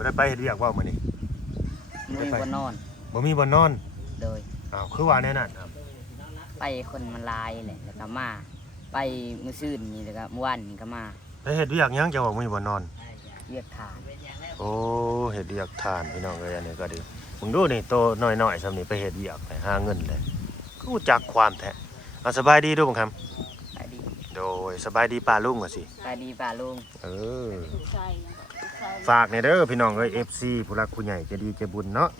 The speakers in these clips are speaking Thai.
บ่ได้ไปเฮ็ดเวียกว่ามื้อนี้มือบนนอน บ่มีบ่นอนโดยอ้าวคือว่าแน่นั่นครับไปคนมันลายแหละแล้วก็มาไปมื้อซื่นนี่แล้วก็มื้อวานนี่ก็มาไปเฮ็ดเวียกหยังจะว่ามีบ่นอนเรียกทานโอ้เฮ็ดเวียกทานพี่น้องเอ้ยอันนี้ก็ดีมึงดูนี่โตน้อยๆซำนี้ไปเฮ็ดเวียกไปหาเงินเลยกูจักความแท้เอาสบายดีดูบังครับไปดีโดยสบายดีป้าลุงว่าสิไปดีป่าลุงฝากนี่เด้อพี่น้องเอ้ย FC ผู้รักผู้ใหญ่ใจดีใจบุญเนาะ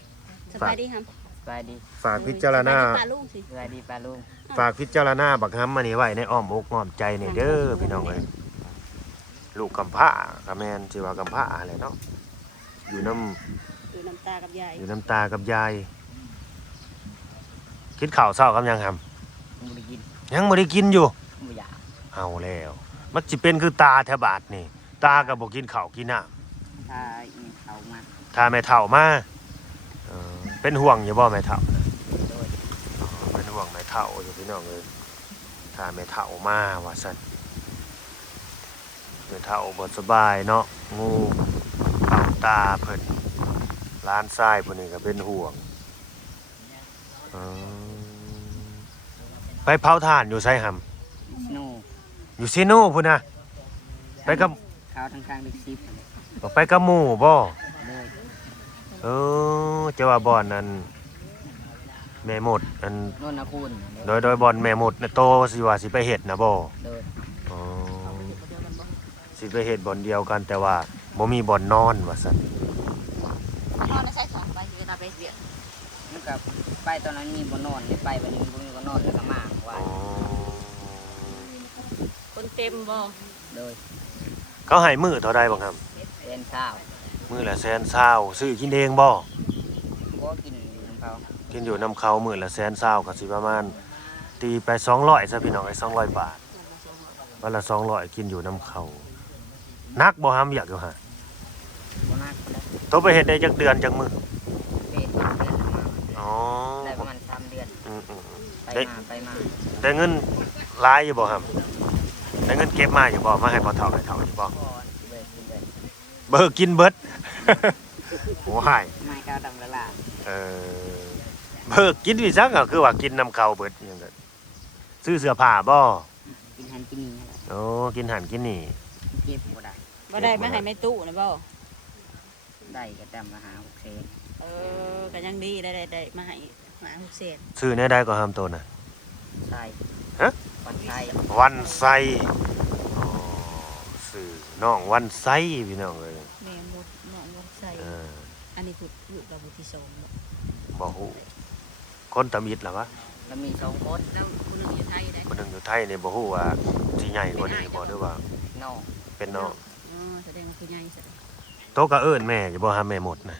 สบายดีครับสบายดีฝากพิจารณาปลาลุงสิสบายดีป่าลุงฝากพิจารณาบักหำมานี่ไว้ในอ้อมอกอ้อมใจนี่เด้อพี่น้องเอ้ยลูกกำพร้ากะแม่นสิว่ากำพร้าอะไรเนาะอยู่น้ำตากับยายอยู่น้ำตากับยายคิดข้าวเช้ากับยังครับบ่ได้กินยังบ่ได้กินอยู่บ่อยากเอาแล้วมันสิเป็นคือตาแถวบาดนี่ตาก็บ่กินข้าวกินน้ำถ้าอีเขามาถ้าแม่เฒ่ามาเป็นห่วงอยู่บ่แม่เฒ่าโดยเป็นห่วงแม่เฒ่าอยู่พี่น้องเอ้ยถ้าแม่เฒ่ามาว่าซั่นแม่เฒ่าบ่สบายเนาะงูเข้าตาเพิ่นล้านทรายพวกนี้ก็เป็นห่วงไปเผาถ่านอยู่ไสหำโนอยู่ซิโนพุ่นน่ะไปกับเขาทางกลางดึกซิบไปกับหมู่บ่เลยจะว่าบ่อนนั้นแม่หมดอันนนทคุณโดยบ่อนแม่หมดโตสิว่าสิไปเฮ็ดนะบ่โดยสิไปเฮ็ดบ่อนเดียวกันแต่ว่าบ่มีบ่อนนอนว่าซั่นนอนในใช้2ไปเวลาไปเรียนแล้วก็ไปตอนนั้นมีบ่นอนไปวันนี้บ่มีบ่นอนแล้วก็มาว่าคนเต็มบ่โดยเขาให้มื้อเท่าใดบ่ครับแสนเช้ามื้อละแสนเช้าซื้อกินเองบ่กินอยู่นำเขากินอยู่นำเขามื้อละแสนเช้าก็สิประมาณตีไป200ซะพี่น้องไอ้200บาทวันละ200กินอยู่นำเขานักบ่หำอยากอยู่ฮะบ่นักแล้วโตไปเฮ็ดได้จักเดือนจักมื้อเป็นเดือนมาอ๋อได้ประมาณ3เดือนไปมาได้เงินหลายอยู่บ่ครับได้เงินเก็บมาอยู่บ่มาให้พ่อเฒ่าให้เฒ่าอยู่บ่เบิกกินเบิดโอ้ยไม่ก้าวดำละล่ะเบิกกินวิซักก็คือว่ากินน้ำเขาเบิดอย่างเงี้ยซื้อเสื้อผ้าบ่กินหันกินนี่โอ้กินหันกินนี่เก็บบ่ได้ไม่ให้ไม่ตู้นะบ่ได้ก็จำมาหา6เซนก็ยังดีได้มาให้หา6เซนซื้อในใดก็ห้ามโตน่ะใช่ฮะวันไซซื้อน้องวันไซพี่น้องเอ้ยแม่หมดน้องวันไซอันนี้คือลูกเราที่2บ่ฮู้คนตำอิดล่ะวะแล้วมี2คนแล้วคนนึงอยู่ไทยได้คนนึงอยู่ไทยนี่บ่ฮู้ว่าสิใหญ่กว่านี้บ่หรือว่าน้องเป็นน้องแสดงว่าคือใหญ่แสดงโตก็เอิ้นแม่อย่าบ่หาแม่หมดนะ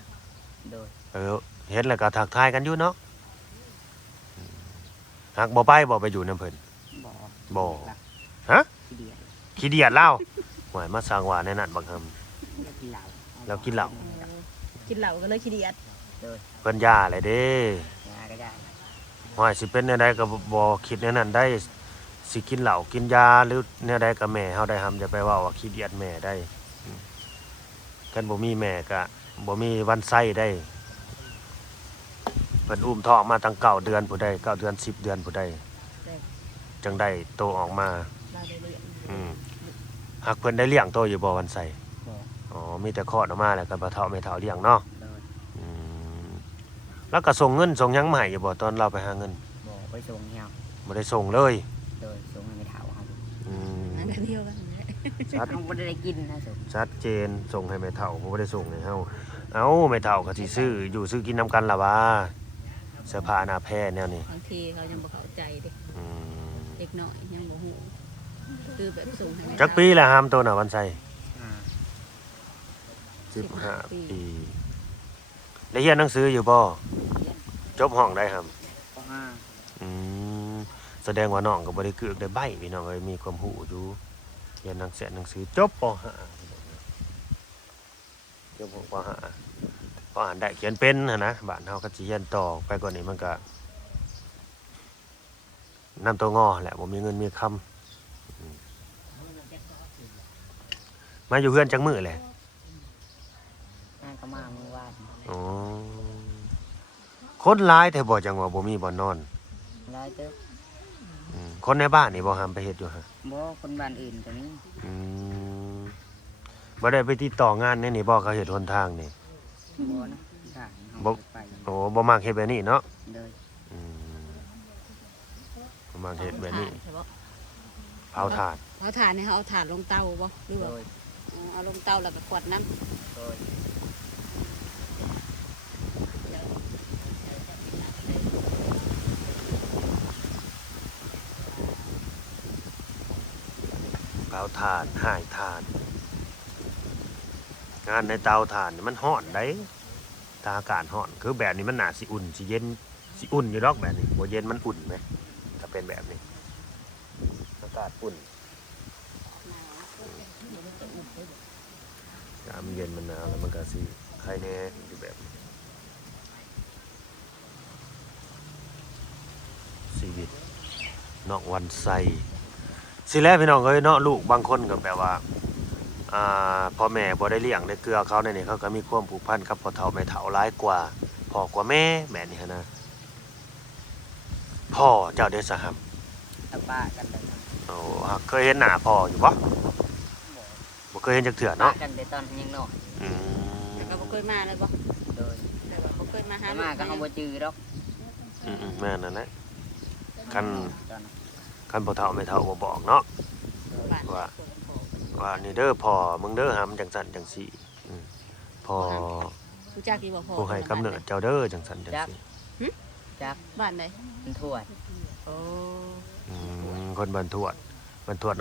โดยเห็นแล้วก็ทักทายกันอยู่เนาะหักบ่ไปอยู่นำเพิ่นบ่ฮะขี้เดียดเล่าหวยมาสร้างว่าในนั้นบักหำแล้วกินเหล้าก็เลยขี้เดียดเพิ่นยาอะไรเด้หวยสิเป็นแนวใดก็บ่คิดแนวนั้นได้สิกินเหล้ากินยาหรือแนวใดก็แม่เฮาได้หำอย่าไปว่าขี้เดียดแม่ได้กันบ่มีแม่ก็บ่มีวันไส้ได้เพิ่นอุ้มท้องมาตั้ง9เดือนผู้ใด9เดือน10เดือนผู้ใดจังได้โตออกมาหากเพิ่นได้เลี้ยงโตอยู่บ่วันไส้อ๋อมีแต่คลอดออกมาแล้วก็บ่เฒ่าแม่เฒ่าเลี้ยงเนาะแล้วก็ส่งเงินส่งหยังมาให้อยู่บ่ตอนเราไปหาเงินบ่ไปส่งเฮียบ่ได้ส่งเลยส่งให้แม่เฒ่าครับอันนั้นเดียวกันชัดบ่ได้กินนะชัดเจนส่งให้แม่เฒ่าบ่ได้ส่งให้เฮาเอ้าแม่เฒ่าก็สิซื้ออยู่ซื้อกินนำกันล่ะว่าเสื้อผ้าหน้าแพร่แนวนี้บางทีเขายังบ่เข้าใจเด้เด็กน้อยยังบ่ฮู้คือแบบส่งให้จักปีละหามโตน่ะวันไส15 ปีได้เรียนหนังสืออยู่บ่จบห้องได้ครับป แสดงว่าน้องก็บ่ได้เกือกได้ใบ้พี่น้องเอ้ยมีความรู้อยู่เรียนหนังสือจบป .5 จบป .5 พออ่านได้เขียนเป็นนะบ้านเฮาก็สิเรียนต่อไปกว่านี้มันก็นำตัวงอแหละบ่มีเงินมีคำมาอยู่เฮือนจักมื้อแหละประ มาเมื่อวาน อ๋อคนหลายแต่บ่จังว่าบ่มีบ่อนนอน หลายเติบ คนในบ้านนี่บ่ห้ามไปเฮ็ดอยู่ฮะ บ่คนบ้านอื่นก็มี อืมบ่ได้ไปติดต่องานในนี่บ่เขาเฮ็ดหนทางนี่ บ่นะทางเฮา บ่ ไป โอ้บ่มักเฮ็ดแบบนี้เนาะ เลย อืมบ่มักเฮ็ดแบบนี้ ใช่ปะ เผาถ่าน เอาถ่านเนี่ยเขาเอาถ่านลงเตาบ่หรือ โด ว่าย เอาลงเตาแล้วก็ขวดน้ำ โดย เผาถ่านหายถ่าน งานในเตาถ่านนี่มันร้อนได้ถ้าอากาศร้อนคือแบบนี้มันน่าสิอุ่นสิเย็นสิอุ่นอยู่ดอกแบบนี้บ่เย็นมันอุ่นไหมถ้าเป็นแบบนี้อากาศอุ่นยามเย็นมันหนาวแล้วมันก็สิใครแน่อยู่แบบนี้ชีวิตนอกวันใสสิแล้วพี่น้องเอ้ยเนาะลูกบางคนก็แบบว่าพ่อแม่บ่ได้เลี้ยงได้เกลือเขาในนี่เขาก็มีความผูกพันกับพ่อเฒ่าแม่เฒ่าหลายกว่าพ่อกว่าแม่แม่นี่หั้นนะพ่อเจ้าได้สหรับ ตะปะกันเลย โอ้เคยเห็นหน้าพ่ออยู่บ่บ่เคยเห็นจักเทื่อ ปะ เนาะ กันแต่ตอนยังน้อย อืม แต่ก็บ่เคยมาเลยบ่ โดย แต่ว่าบ่เคยมาหา ถ้ามาก็เฮาบ่จื้อดอก แม่นั่นแหละคัน ตอนนั้น คันพ่อเฒ่าแม่เฒ่าบ่บอกเนาะ บ้าน ว่านี่เด้อพ่อมึงเด้อหำจังซั่นจังซี่พ่อ รู้จักอยู่บ่พ่อ ผู้ให้กำเนิดเจ้าเด้อจังซั่นจังซี่ จัก บ้านใด มันทวด โอ้ คนบ้านทวด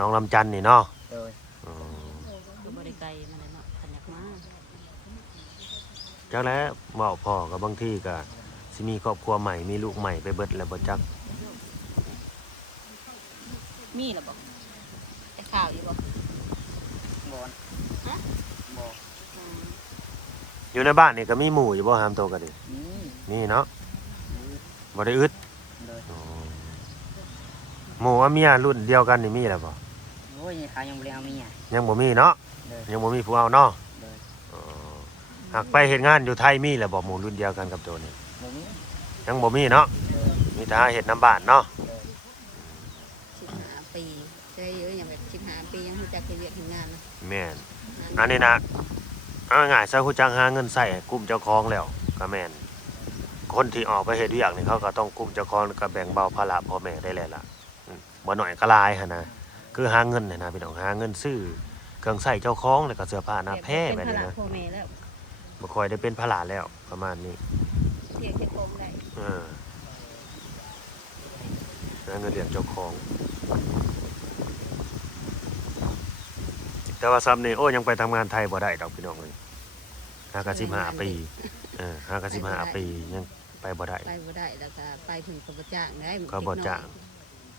น้องลำจันนี่เนาะ โดย อืม ก็บ่ได้ไกลมาเลยเนาะขันอยากมา จักแล้วเว้าพ่อก็บางทีก็สิมีครอบครัวใหม่มีลูกใหม่ไปเบิดแล้วบ่จัก มีแล้วบ่ได้ข่าวอยู่บ่ บ่นะ ฮะ บ่ อืม อยู่ในบ้านนี่ก็มีหมู่อยู่บ่หามโตกันดิ นี่ นี่เนาะ นี่ บ่ได้อึด โดย อ๋อหมู่ว่าเมียรุ่นเดียวกันนี่มีแล้วบ่ โอ้ยเขายังบ่ได้เอาเมีย ยังบ่มีเนาะ โดย ยังบ่มีผู้เอาเนาะ โดย อ๋อหากไปเฮ็ดงานอยู่ไทยมีแล้วบ่หมู่รุ่นเดียวกันกับโตนี่ บ่มี ยังบ่มีเนาะ โดย มีแต่หาเฮ็ดน้ำบ้านเนาะ โดย 15ปีใจเยอะอย่างแบบ15ปียังรู้จักเฮ็ดเวียกเฮ็ดงานนะ แม่นอันนี้นะเอาง่ายๆซะฮู้จักหาเงินใช้ให้กลุ่มเจ้าของแล้วก็แม่นคนที่ออกไปเฮ็ดเวียกนี่เขาก็ต้องกลุ่มเจ้าของแล้วก็แบ่งเบาภาระพ่อแม่ได้แหละล่ะบ่น้อยก็หลายหั่นนะคือหาเงินน่ะนะพี่น้องหาเงินซื้อเครื่องใช้เจ้าของแล้วก็เสื้อผ้าหน้าแพร่แบบนี้นะ พ่อแม่แล้ว บ่ค่อยได้เป็นภาระแล้วประมาณนี้ เรียกเฮ็ดโคมได้ เออหาเงินเดือนเจ้าของ แต่ว่าซ้ำนี่โอ้ยังไปทำงานไทยบ่ได้ดอกพี่น้องเลย55 ปี55 ปียังไปบ่ได้ ไปบ่ได้แล้วก็ไปถึงก็บ่จ้างได้ ก็บ่จ้าง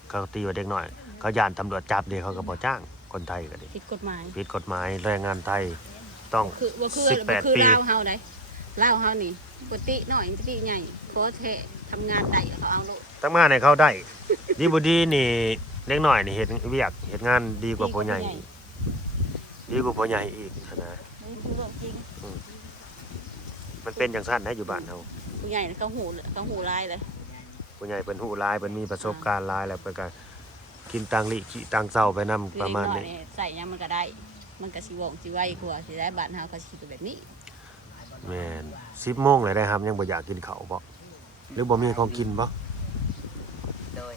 เขาตีว่าเด็กน้อย เขาย่านตำรวจจับเด็กเขาก็บ่จ้างคนไทยก็ดิ ผิดกฎหมาย ผิดกฎหมายแรงงานไทยต้อง คือบ่คือ 18 บ่คือ ปี ลาวเฮาได้ลาวเฮานี่ปกติน้อยปกติใหญ่ขอแท้ทำงานได้เขาเอาโลด ทำงานให้เขาได้ ดีบ่ดีนี่เด็กน้อยนี่เฮ็ดเวียกเฮ็ดงานดีกว่าผู้ใหญ่ดีกว่าผู้ใหญ่อีกนะ นี่คือเรื่องจริง มันเป็นจังซั่นนะอยู่บ้านเฮา ผู้ใหญ่น่ะเขาหูลายเลย ผู้ใหญ่เพิ่นฮู้หลายเพิ่นมีประสบการณ์หลายแล้วเพิ่นก็กินตังลิขี้ตังเซาไปนํประมาณนี้ ใส่ยังมันก็ได้ มันก็สิว่องสิไวกว่าสิได้บ้านเฮาก็สิคิดแบบนี้ แม่น10 โมงเลยได้ครับยังบ่อยากกินข้าวบ่หรือบ่มีของกินบ่ โดย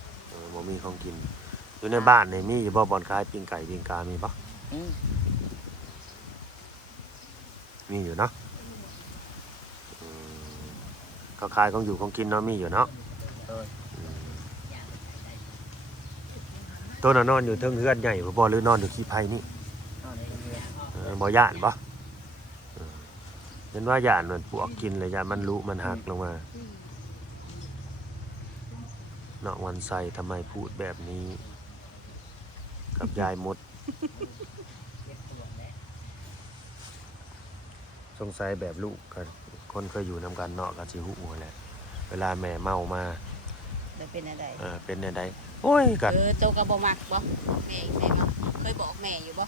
บ่มีของกิน อยู่ในบ้านนี่มีอยู่บ่บ่อนขายปิ้งไก่ปิ้งกามีบ่ นี่ มีอยู่เนาะอืมเขาขายของอยู่ของกินเนาะมีอยู่เนาะ โดย ตัวน่ะนอนอยู่เทิงเฮือนใหญ่บ่หรือนอนอยู่ขี้ไผนี่ นอนในเรือน บ่ย่านบ่เห็นว่าย่านมันปวกกินเลยย่านมันรุมันหักลงมาเนาะวันใส่ทำไมพูดแบบนี้ กับยายมด สงสัยแบบลูกกันคนเคยอยู่นำกันเนาะก็สิฮู้แหละเวลาแม่เมามา จะเป็นอะไร เป็นจังไดโอ้ยกัด เจ้าก็บ่มักบ่แม่อีกแม่เนาะเคยบอกแม่อยู่บ่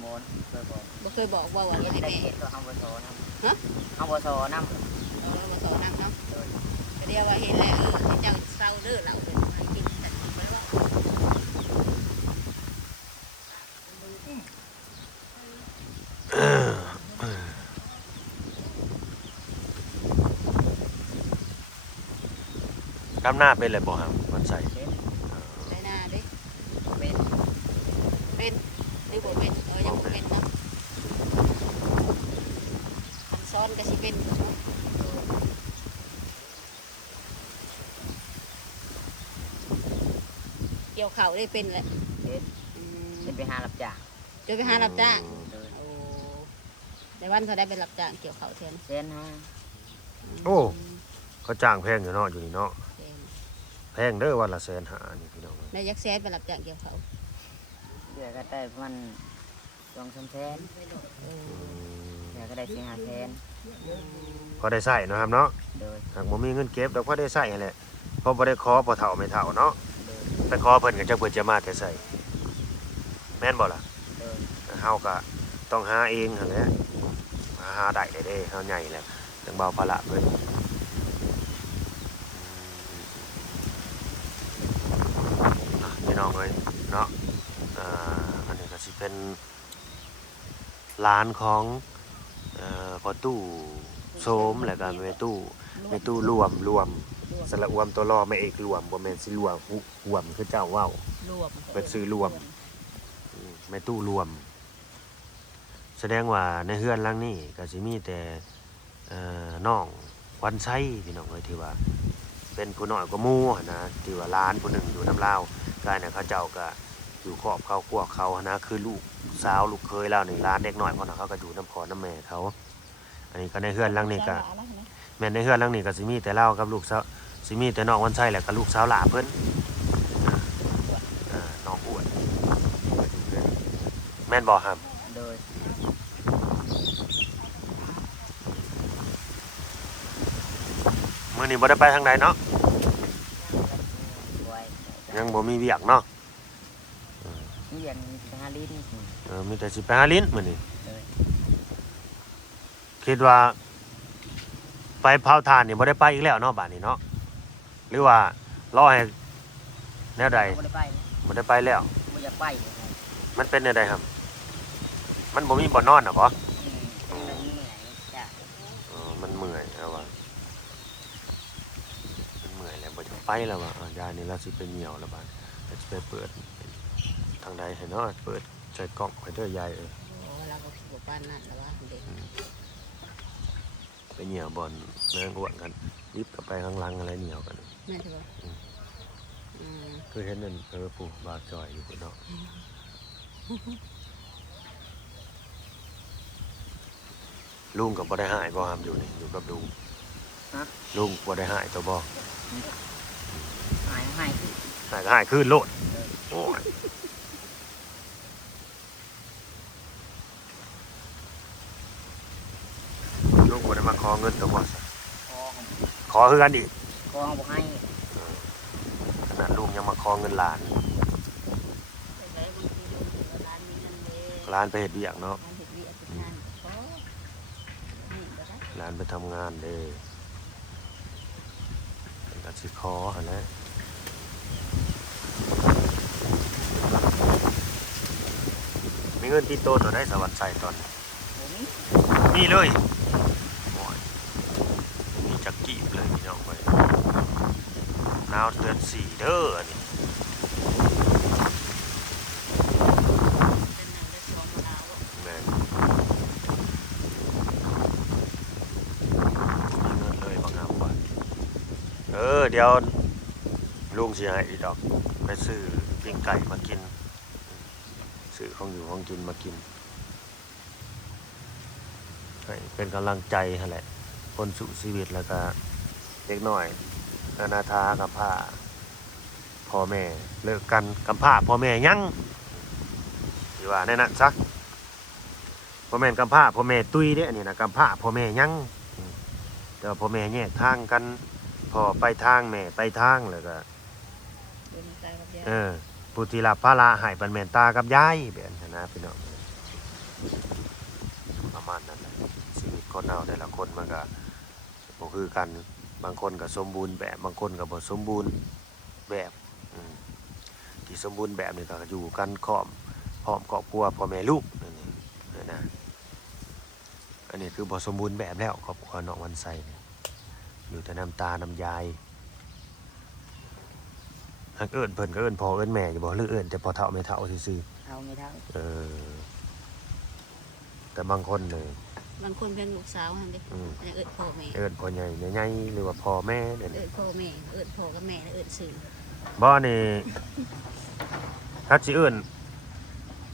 โมนเคยบอก บ่เคยบอกว่าเฮ็ดให้ ได้ แม่ เห็นตัวห้องบโซน ฮะ ห้องบโซน บ่สอนนำเนาะก็เดียวว่าเฮ็ดแล้วให้เจ้าเศร้าเด้อเราเป็นให้กินแต่กินไว้ว่า ดำหน้าเป็นเลยบ่ครับมันใส่ ได้หน้าเด้ เป็น เป็นหรือบ่เป็นยังบ่เป็นเนาะคันซ้อนก็สิเป็นเกี่ยวเข่าได้เป็นแหละ เป็นไปหารับจ้าง จะไปหารับจ้างโอ้ในวันเขาได้เป็นรับจ้างเกี่ยวเข่าแทน เส้นฮะ โอ้เขาจ้างแพงอยู่เนาะอยู่นี่เนาะ แทน แพงเด้อวันละ150,000นี่พี่น้อง ได้ยักแซนเป็นรับจ้างเกี่ยวเข่า เดี๋ยวก็ได้ประมาณ2-3 แสน โอ้ เดี๋ยวก็ได้4-5 แสน พอได้ใส่เนาะครับเนาะ โดย หากบ่มีเงินเก็บดอกพอได้ใส่นั่นแหละเพราะบ่ได้ขอบ่เฒ่าไม่เฒ่าเนาะ โดย ไปขอเพิ่นก็จักเพิ่นจะมาแต่ใส่แม่นบ่ล่ะ โดย เฮาก็ต้องหาเองหั่นแหละหาได้เด้เฮาใหญ่แล้วจังเบาภาระเพิ่นพี่น้องเอ้ยเนาะอันนี้ก็สิเป็นร้านของพ่อตู้โสมแล้วก็แม่ตู้รวมสระอวมตัวรอแม่เอกรวมบ่แม่นสิรวมรวมคือเจ้าเว้าร วม เป็นซื้อรวม แม่ตู้รวม แสดงว่าในเฮือนหลังนี้ก็สิมีแต่น้องวันไส้พี่น้องเอ้ยที่ว่า เป็นผู้น้อยกว่าหมู่หั้นนะที่ว่าร้านผู้หนึ่งอยู่น้ำลาวกายเนี่ยเขาเจ้าก็อยู่ครอบเขาครัวเขาหั้นนะคือลูกสาวลูกเคยแล้วนี่ร้านเด็กน้อยเพราะน่ะเขาก็อยู่น้ำพ่อน้ำแม่เขา อันนี้ก็ในเฮือนหลังนี้ก็แม่นในเฮือนหลังนี้ก็สิมีแต่เล่ากับลูกสาวสิมีแต่น้องวันไส้แหละกับลูกสาวหลาเพิ่นน้องอ้วนแม่นบ่ครับ โดย มื้อนี้บ่ได้ไปทางใดเนาะ ไว้ ยังบ่มีเวียกเนาะ นี่อย่างนี้ไปหาลิ้น มีแต่สิไปหาลิ้นมื้อนี้ เลย คิดว่าไปเผาถ่านนี่บ่ได้ไปอีกแล้วเนาะบัดนี้เนาะหรือว่ารอให้แนวใด ไม่ได้ไป บ่ได้ไปแล้ว ไม่อยากไปเลยครับ มันเป็นแนวใดครับ มันบ่มีบ่นอนน่ะบ่ มันเหนื่อยจ้ะ มันเมื่อยแล้วว่ามันเมื่อยแล้วบ่จะไปแล้วว่ายานี่เราสิไปเหนียวแล้วบัดเราสิไปเปิดทางใดให้เนาะเปิดใส่กล่องให้เด้อยาย โอ้เราก็สิบ่ปานนั้นแล้วว่าเด็ก ไปเหนียวบ่อนแม่งอ้วนกันรีบกลับไปข้างหลังอะไรเหนียวกัน แม่นใช่บ่อืม คือเห็นนั่นปู่บาจอยอยู่พุ่นเนาะลุงก็บ่ได้หายบ่หามอยู่นี่อยู่กับลุงลุงบ่ได้หายตัวบ่ หาย หายก็หายคืนโลดโอ้ยลุงบ่ได้มาขอเงินตัวบ่ซะ คอ ขอคือกันอีก คอบอกให้ ขนาดลุงยังมาขอเงินหลาน ไปไหนบางทีลูกอยู่ร้านมีเงินเด้ หลานไปเฮ็ดเวียกเนาะ ร้านเฮ็ดเวียกเฮ็ดงานขอนี่ก็ได้ หลานไปทำงานเด้เป็นก็สิขอหั่นแหละมีเงินที่โตตัวได้สวัสดิ์ใส่ตอนนี้ ผมมี นี่เลยโอ้ยมีจักกีบเลยพี่น้องไปนาวเดือน4เด้ออันนี้ เป็นหนังได้สองมะนาว แม่นมีเงินเลยบางงามกว่าเดี๋ยวลุงสิให้อีดอกไปซื้อปิ้งไก่มากินซื้อของอยู่ของกินมากินให้เป็นกำลังใจหั่นแหละคนสู่ชีวิตแล้วก็เด็กน้อยอนาถากับผ้าพ่อแม่เลิกกันกับผ้าพ่อแม่ยังสิว่าแน่นั้นซะพ่อแม่กับผ้าพ่อแม่ตุ้ยเด้อันนี้นะกับผ้าพ่อแม่ยังแต่ว่าพ่อแม่แยกทางกันพ่อไปทางแม่ไปทางแล้วก็ เป็นใจกับยา ผู้ที่รับภาระให้ปันแม่นตากับยายแบบนั้นนะพี่น้อง ประมาณนั้นแหละชีวิตคนเราแต่ละคนมันก็บ่คือกันบางคนก็สมบูรณ์แบบบางคนก็บ่สมบูรณ์แบบที่สมบูรณ์แบบนี่ก็อยู่กันพร้อมครอบครัวพ่อแม่ลูกนั่นนี่นะอันนี้คือบ่สมบูรณ์แบบแล้วครอบครัวน้องวันไสนี่อยู่แต่น้ำตาน้ำยายหักเอิ้นเพิ่นก็เอิ้นพ่อเอิ้นแม่อยู่บ่หรือเอิ้นแต่พ่อเฒ่าแม่เฒ่าซื่อ เอาไม่เท่า แต่บางคนเลย บางคนเป็นลูกสาวหั่นเด้อันนี้พ่อแม่ เอิ้นพ่อใหญ่แม่ใหญ่หรือว่าพ่อแม่เด้อ พ่อแม่พ่อกับแม่แล้วชื่อ บ่นี่ถ้าสิเอิ้น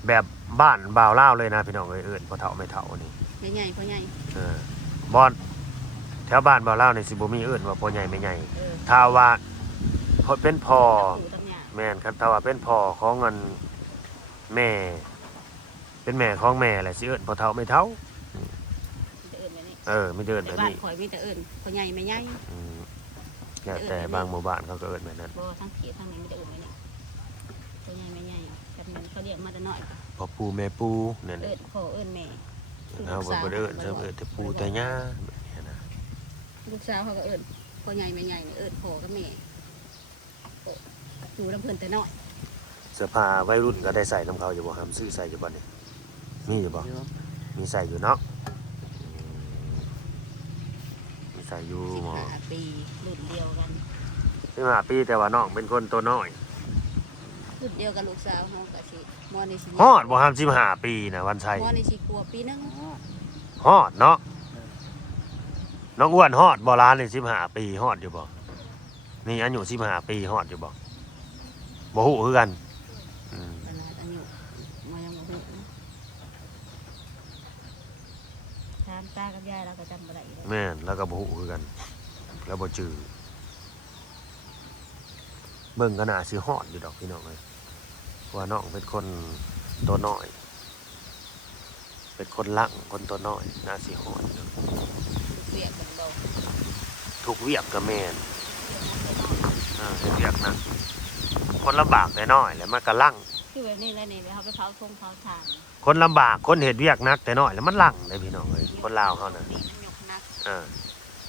แบบบ้านบ่าวลาวเลยนะพี่น้องเอิ้นพ่อเฒ่าแม่เฒ่านี่ ใหญ่พ่อใหญ่ บ่แถวบ้านบ่าวลาวนี่สิบ่มีเอิ้นว่าพ่อใหญ่แม่ใหญ่ถ้าว่าเป็นพ่อแม่นครับถ้าว่าเป็นพ่อของเงินแม่เป็นแม่ของแม่แหละสิเอิ้นพ่อเฒ่าแม่เฒ่าไม่เดินแบบ บ้าน นี้ ข่อยมีแต่พ่อใหญ่แม่ใหญ่ แล้วแต่บางหมู่บ้านเขาก็เอิ้นแบบนั้น บ่ทั้งเขียทั้งนี้มีแต่แม่ใหญ่พ่อใหญ่แม่ใหญ่กันมันเขาเรียกมาแต่น้อย พ่อปู่แม่ปู่นั่นแหละ พ่อแม่ เอาบ่ได้เอิ้นแต่ปู่แต่ย่าแบบนี้นะ ลูกสาวเขาก็พ่อใหญ่แม่ใหญ่นี่พ่อกับแม่อยู่ลำเพิ่นแต่น้อย เสื้อผ้าวัยรุ่นก็ได้ใส่น้ำเขาอยู่บ่ห้ามซื้อใส่อยู่บ่นี่มีอยู่บ่มีใส่อยู่เนาะมีใส่อยู่หมอ 15 ปีรุ่นเดียวกัน 15 ปีแต่ว่าน้องเป็นคนตัวน้อย รุ่นเดียวกับลูกสาวเฮาก็สิมอนี่สิ ฮอดบ่ห้าม15 ปีนะวันชัย มอนี่สิกลัวปีนึง ฮอดเนาะน้องอ้วนฮอดบ่ล้านนี่15 ปีฮอดอยู่บ่นี่อายุ15 ปีฮอดอยู่บ่บ่ฮู้คือกัน ขนาดอายุมายังบ่ฮู้ถามตากับยายเราก็จำบ่ได้เลย แม่นแล้วก็บ่ฮู้คือกัน แล้วบ่จื้อเบิ่งก็น่าสิฮอดอยู่ดอกพี่น้องเอ้ยว่าน้องเป็นคนตัวน้อย เป็นคนลังคนตัวน้อยน่าสิฮอดอยู่ เวียกกันดอก ทุกเวียกก็แม่นเฮ็ดเวียกนะคนลำบากแต่น้อยแล้วมันก็ลัง คือแบบนี้แหละนี่เฮาไปเผาทงเผาถ่าน คนลำบากคนเฮ็ดเวียกหนักแต่น้อยแล้วมันลังเลยพี่น้องเอ้ยคนลาวเฮาน่ะ นี่มันยกนัก เออ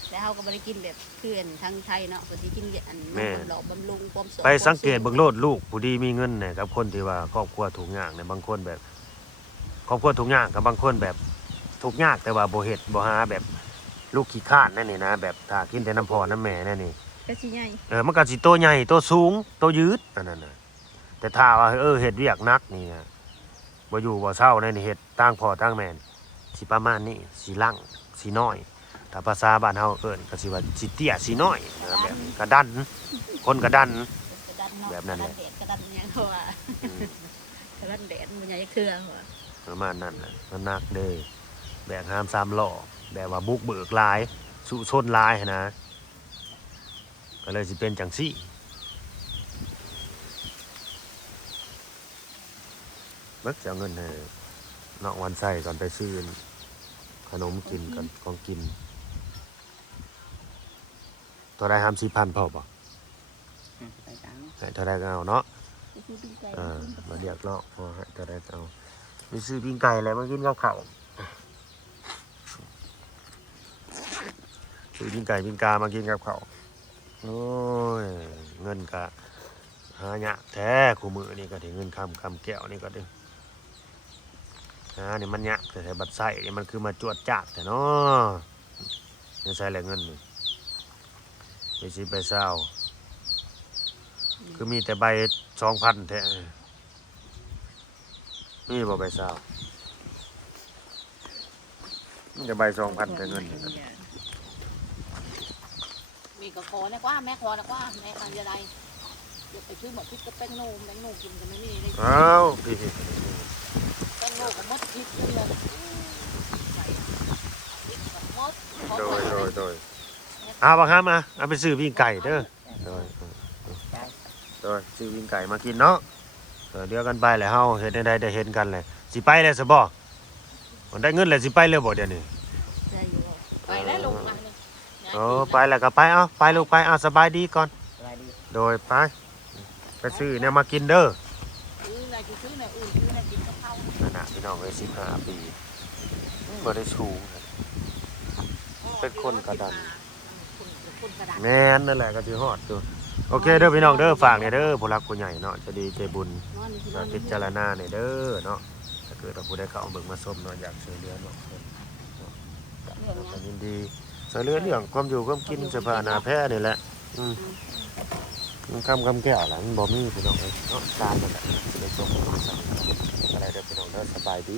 แล้วเฮาก็บ่ได้กินแบบเพื่อนทางไทยเนาะเพิ่นสิกินอัน แม่ หล่อบำรุงความสด ไปสังเกตเบิ่งโลดลูกผู้ดีมีเงินเนี่ยกับคนที่ว่าครอบครัวทุกข์ยากเนี่ยบางคนแบบครอบครัวทุกข์ยากกับบางคนแบบทุกข์ยากแต่ว่าบ่เฮ็ดบ่หาแบบลูกขี้ข้านนั่นนี่นะแบบถ้ากินแต่น้ำพ่อน้ำแม่นั่นนี่ ก็สิใหญ่ มันก็สิโตใหญ่โตสูงโตยืดอันนั้นน่ะแต่ถ้าว่าเฮ็ดเวียกหนักนี่นะบ่อยู่บ่เช้านั่นนี่เฮ็ดต่างพ่อต่างแม่นสิประมาณนี้สิลังสิน้อยถ้าภาษาบ้านเฮาเอิ้นก็สิว่าสิเตี้ยสิน้อยนะแบบกระดันคนกระดัน กระดันเนาะ แบบนั้นแหละ กระดันแดดกระดันหยังเขาว่ากระดันแดดมันใหญ่เครือเขาว่า ประมาณนั้นน่ะมันหนักเด้แบกหาม3ล้อแบบว่าบุกเบิกหลายสุชนหลายหั้นนะก็เลยสิเป็นจังซี่เบิกจะเอาเงินให้น้องวันใส่ก่อนไปซื้อขนมกินกันของกินตัวได้4,000พอบ่ ไปจัง ให้เท่าใดก็เอาเนาะ ไปซื้อปิ้งไก่ มาเรียกเนาะพอให้เท่าใดก็เอาไปซื้อปิ้งไก่แล้วมากินกับข้าวซื้อปิ้งไก่ปิ้งกามากินกับข้าวโอ้ยเงินก็หายากแท้คู่มือนี่ก็ถึงเงินคำแก้วนี่ก็ดึงนี่มันยากแต่บัดใส่นี่มันคือมาจวดจัดแต่เนาะนี่ใส่แหล่งเงินนี่ไปสิไปเศร้าคือมีแต่ใบ2,000แท้นี่บ่ไปเศร้ามีแต่ใบ2,000แต่เงินนี่ก็ มีก็ขอนะกว่าแม่ขอนะกว่าแม่อันจะได้เดี๋ยวไปซื้อหมดพริกกับแป้งโนมกินกันไม่มีเลย อ้าวพี่ แป้งโนกับมดพริกเลยใส่พริกกับมด โดยเอาบักฮามาเอาไปซื้อวิ่งไก่เด้อโดยซื้อวิ่งไก่มากินเนาะเดี๋ยวกันไปแหละเฮาเฮ็ดได้ได้เห็นกันเลยสิไปแล้วซะบ่มันได้เงินแล้วสิไปเลยบ่เดี๋ยวนี้ ไปแล้วลงมา ไปแล้วก็ไปเอาไปลูกไปเอาสบายดีก่อน สบายดี โดยไปซื้อเนี่ยมากินเด้อ ซื้ออะไรกินซื้ออะไรอื่นซื้ออะไรกินกับข้าว นะพี่น้องเอ้ย15 ปีบ่ได้สูงเป็นคนกระดัน คนกระดัน แม่นนั่นแหละก็สิฮอดอยู่โอเคเด้อพี่น้องเด้อฝากเนี่ยเด้อผู้รักผู้ใหญ่เนาะจะดีใจบุญ นอนนี่สินอน พิจารณาเนี่ยเด้อเนาะถ้าเกิดว่าผู้ใดเข้าเอาเบิ่งมาชมเนาะอยากช่วยเหลือเนาะก็ยินดีช่วยเหลือเรื่องความอยู่ความกินเสื้อผ้าหน้าแพร่นี่แหละมันคำแก้วล่ะมันบ่มีพี่น้องเอ้ยเนาะตามนั่นแหละสิได้จบอะไรเด้อพี่น้องเด้อสบายดี